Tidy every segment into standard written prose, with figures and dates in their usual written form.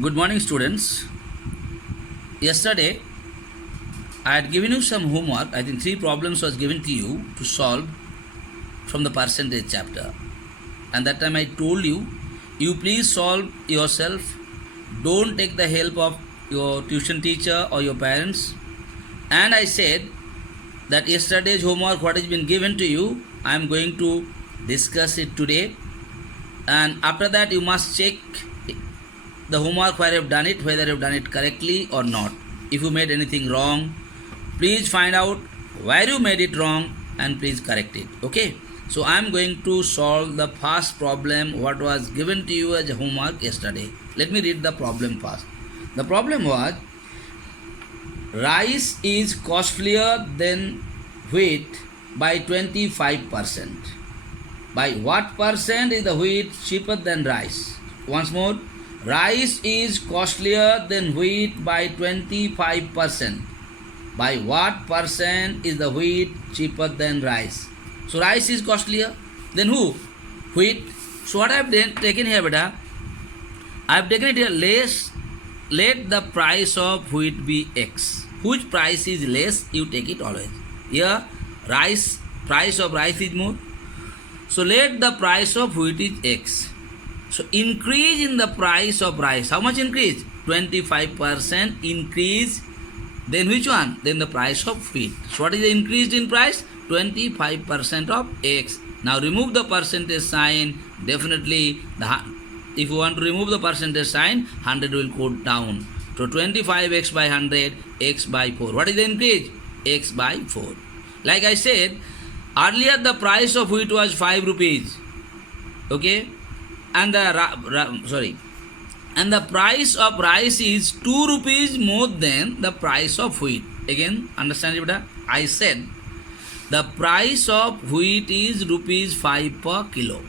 Good morning, students. Yesterday, I had given you some homework. I think 3 problems was given to you to solve from the percentage chapter. And that time I told you, you please solve yourself. Don't take the help of your tuition teacher or your parents. And I said that yesterday's homework, what has been given to you, I am going to discuss it today. And after that, you must check the homework where you have done it, whether you have done it correctly or not. If you made anything wrong, please find out where you made it wrong and please correct it. Okay, so I am going to solve the first problem what was given to you as a homework yesterday. Let me read the problem first. The problem was, rice is costlier than wheat by 25%. By what percent is the wheat cheaper than rice? Once more, rice is costlier than wheat by 25%. By what percent is the wheat cheaper than rice? So rice is costlier than who? Wheat. So what I have taken here, beta? I have taken it here less. Let the price of wheat be X. Which price is less, you take it always. Here, price of rice is more. So let the price of wheat is X. So increase in the price of rice. How much increase? 25% increase. Then which one? Then the price of wheat. So what is the increase in price? 25% of X. Now remove the percentage sign. Definitely, if you want to remove the percentage sign, 100 will go down. So 25x by 100, x by 4. What is the increase? X by 4. Like I said, earlier the price of wheat was 5 rupees. Okay? And the price of rice is 2 rupees more than the price of wheat. Again, understand it? I said the price of wheat is rupees 5 per kilo.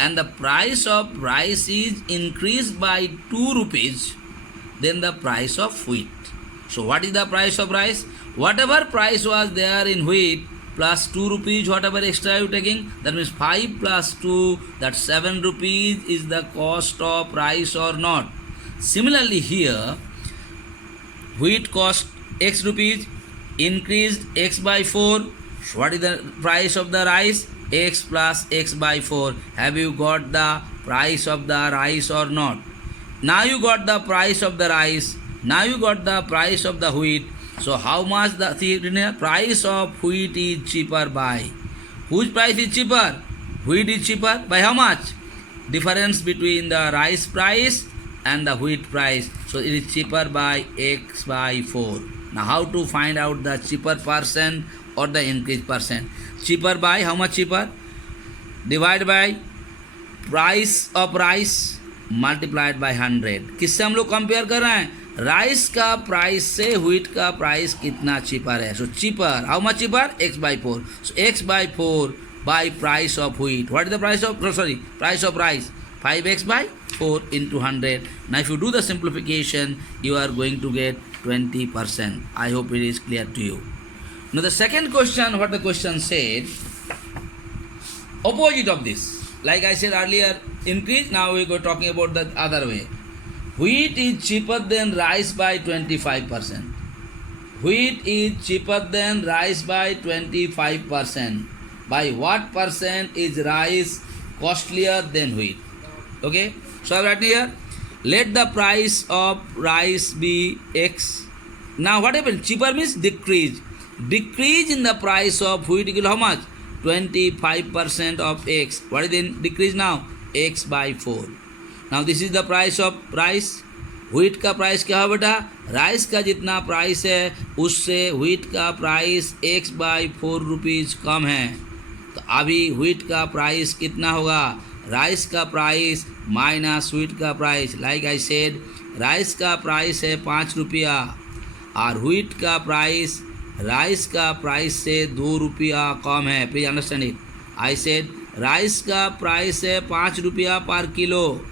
And the price of rice is increased by 2 rupees than the price of wheat. So what is the price of rice? Whatever price was there in wheat, plus 2 rupees, whatever extra you taking, that means 5 plus 2, that 7 rupees is the cost of rice or not. Similarly here, wheat cost x rupees, increased x by 4. So what is the price of the rice? X plus x by 4. Have you got the price of the rice or not? Now you got the price of the rice. Now you got the price of the wheat. So how much the price of wheat is cheaper by? Whose price is cheaper? Wheat is cheaper by how much? Difference between the rice price and the wheat price. So it is cheaper by x by 4. Now how to find out the cheaper percent or the increased percent? Cheaper by how much cheaper? Divide by price of rice multiplied by 100. किससे हम लोग compare कर रहे हैं? Rice का price से wheat का price कितना चीपर है. So cheaper, how much cheaper? x by 4. So x by 4 by price of wheat. What is the price of price of rice? 5x by 4 into 100. Now if you do the simplification, you are going to get 20%. I hope it is clear to you. Now the second question, what the question said, opposite of this. Like I said earlier, increase. Now we go talking about the other way. Wheat is cheaper than rice by 25%. Wheat is cheaper than rice by 25%. By what percent is rice costlier than wheat? Okay. So right here, let the price of rice be X. Now what happens? Cheaper means decrease. Decrease in the price of wheat equal how much? 25% of X. What is the decrease now? X by 4. Now this is the price of rice. Wheat का price क्या है बेटा? Rice का जितना price है उससे wheat का price x by 4 rupees कम है. तो अभी व्हीट का प्राइस कितना होगा? राइस का प्राइस माइनस व्हीट का price. Like I said, rice का प्राइस है 5 रुपया और व्हीट का प्राइस राइस का प्राइस से 2 रुपया कम है. Please understand it. I said rice का प्राइस है 5 रुपया पर किलो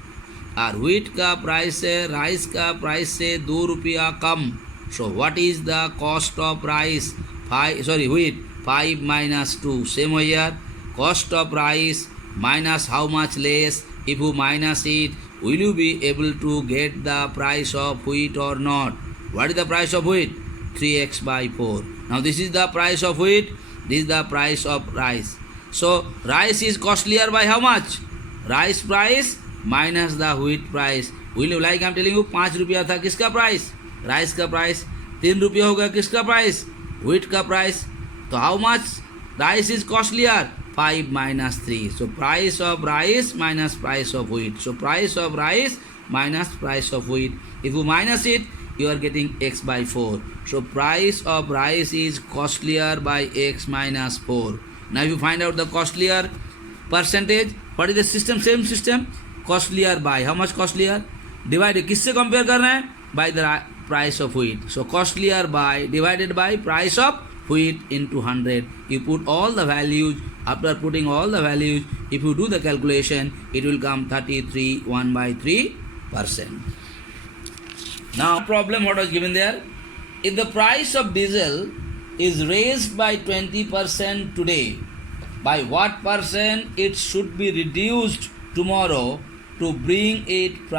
और व्हीट का प्राइस है राइस का प्राइस से 2 रुपया कम. So what is the cost of rice? Wheat 5 minus 2. Same here, cost of rice minus how much less. If you minus it, will you be able to get the price of wheat or not? What is the price of wheat? 3x by 4. Now this is the price of wheat, this is the price of rice. So rice is costlier by how much? Rice price minus the wheat price. Will you, like I am telling you, 5 रुपया था किसका price? Rice का price. 3 रुपया होगा किसका price? wheat का price. तो how much rice is costlier? 5 minus 3. So price of rice minus price of wheat. So price of rice minus price of wheat. If you minus it, you are getting x by 4. So price of rice is costlier by x minus 4. Now if you find out the costlier percentage, what is the system? Same system. Costlier by how much costlier? Divide. किससे compare करना है? By the price of wheat. So costlier by divided by price of wheat into 100. You put all the values. After putting all the values, if you do the calculation, it will come 33 1 by 3%. Now problem what was given there? If the price of diesel is raised by 20% today, by what percent it should be reduced tomorrow to bring it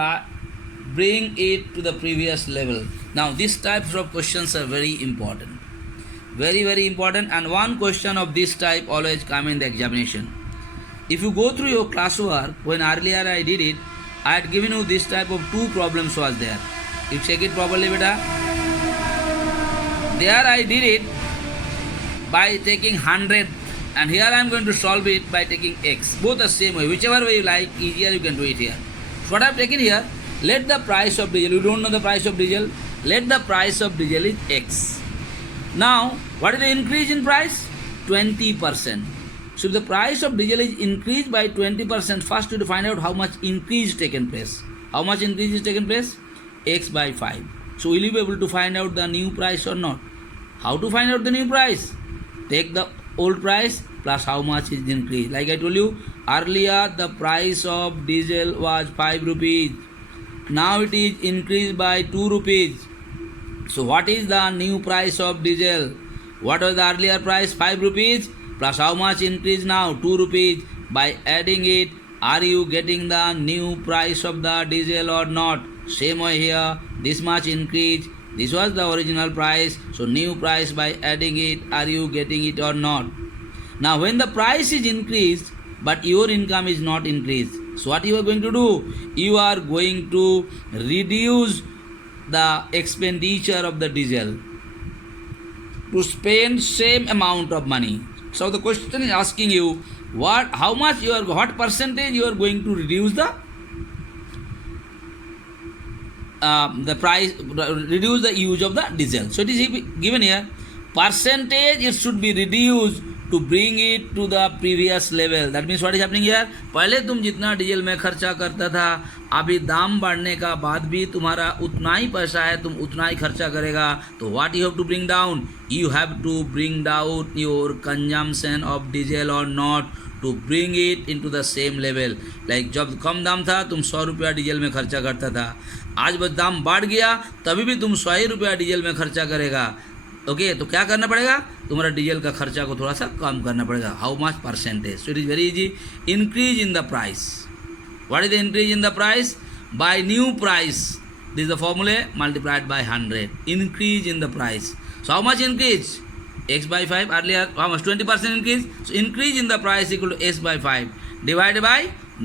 to the previous level? Now these types of questions are very important. Very, very important, and one question of this type always come in the examination. If you go through your classwork, when earlier I did it, I had given you this type of 2 problems was there. You check it properly, beta. There I did it by taking 100, and here I am going to solve it by taking x. Both the same way, whichever way you like, easier you can do it here. So what I have taken here, let the price of diesel, you don't know the price of diesel, let the price of diesel is x. Now, what is the increase in price? 20%. So if the price of diesel is increased by 20%, first you have to find out how much increase taken place. How much increase is taken place? X by 5. So will you be able to find out the new price or not? How to find out the new price? Take the old price plus how much is increased. Like I told you earlier, the price of diesel was 5 rupees. Now it is increased by 2 rupees. So what is the new price of diesel? What was the earlier price? 5 rupees plus how much increase now? 2 rupees. By adding it, are you getting the new price of the diesel or not? Same way here, this much increase. This was the original price. So new price, by adding it, are you getting it or not? Now when the price is increased but your income is not increased, so what you are going to do? You are going to reduce the expenditure of the diesel to spend same amount of money. So the question is asking you what percentage you are going to reduce the price, reduce the use of the diesel. So it is given here, percentage it should be reduced to bring it to the previous level. That means what is happening here? पहले तुम जितना diesel में खर्चा करता था, अभी दाम बढ़ने का बाद भी तुम्हारा उतना ही पैसा है, तुम उतना ही खर्चा करेगा. तो what you have to bring down? You have to bring down your consumption of diesel or not to bring it into the same level. Like जब कम दाम था तुम 100 रुपया डीजल में खर्चा करता था, आज बस दाम बढ़ गया तभी भी तुम 100 ही रुपया डीजल में खर्चा करेगा. ओके, तो क्या करना पड़ेगा? तुम्हारा डीजल का खर्चा को थोड़ा सा कम करना पड़ेगा. How much percentage? So it is very easy. Increase in the price. What is the increase in the price? By new price. This the formula multiplied by 100. Increase in the price. So how much increase? x by 5. Earlier how much? 20% increase. So increase in the price equal to s by 5 divided by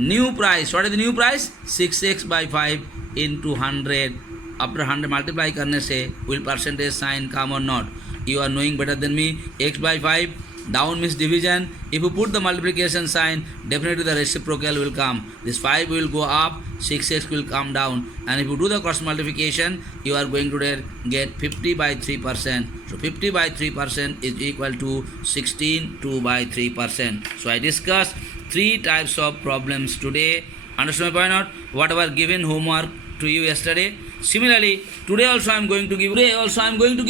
new price. What is the new price? 6x by 5 into 100. After 100 multiply करने से will percentage sign come or not? You are knowing better than me. X by 5 down means division. If you put the multiplication sign, definitely the reciprocal will come. This 5 will go up, 6x will come down, and if you do the cross multiplication, you are going to get 50 by 3%. So 50 by 3% is equal to 16 2 by 3%. So I discussed 3 types of problems today. Understand my point out? Whatever given homework to you yesterday. Similarly, today also I am going to give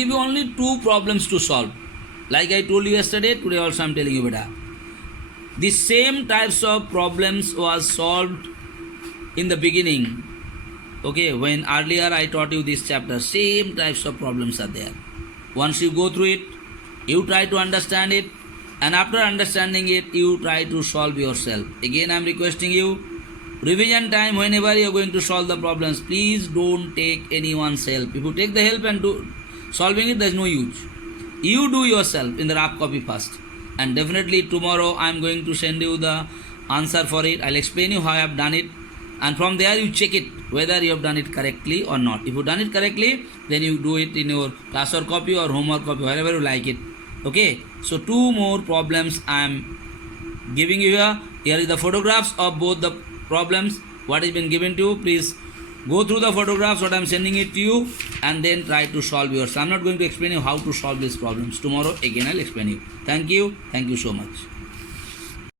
you only 2 problems to solve. Like I told you yesterday, today also I am telling you beta. The same types of problems was solved in the beginning. Okay, when earlier I taught you this chapter, same types of problems are there. Once you go through it, you try to understand it, and after understanding it, you try to solve yourself. Again I am requesting you, revision time, whenever you are going to solve the problems, please don't take anyone's help. If you take the help and do solving it, there is no use. You do yourself in the rough copy first, and definitely tomorrow I am going to send you the answer for it. I'll explain you how I have done it, and from there you check it whether you have done it correctly or not. If you done it correctly, then you do it in your classwork copy or homework copy, wherever you like it. Okay, so 2 more problems I am giving you here. Here is the photographs of both the problems what has been given to you. Please go through the photographs what I am sending it to you, and then try to solve yours. I am not going to explain you how to solve these problems. Tomorrow again I will explain you. Thank you so much.